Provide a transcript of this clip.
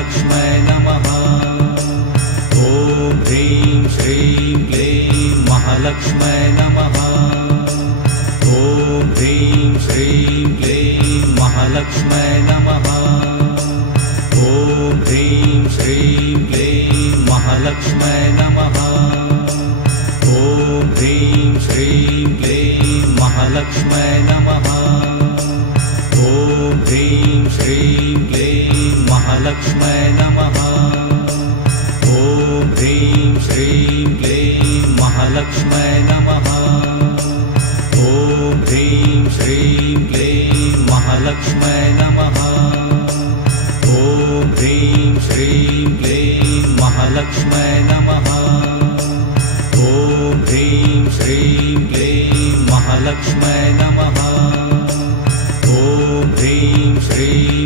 महालक्ष्मै नमः। ॐ ह्रीं श्रीं क्लीं महालक्ष्मै नमः। ॐ ह्रीं श्रीं क्लीं महालक्ष्मै नमः। ॐ ह्रीं श्रीं क्लीं महालक्ष्मै नमः। ॐ ह्रीं श्रीं क्लीं महालक्ष्मै नमः। ॐ ह्रीं श्रीं क्लीं महालक्ष्मै नमः। ॐ ह्रीं श्रीं क्लीं महालक्ष्मै नमः। ॐ ह्रीं श्रीं क्लीं महालक्ष्मै नमः। ॐ ह्रीं श्रीं क्लीं महालक्ष्मै नमः। ॐ ह्रीं श्रीं क्लीं महालक्ष्मै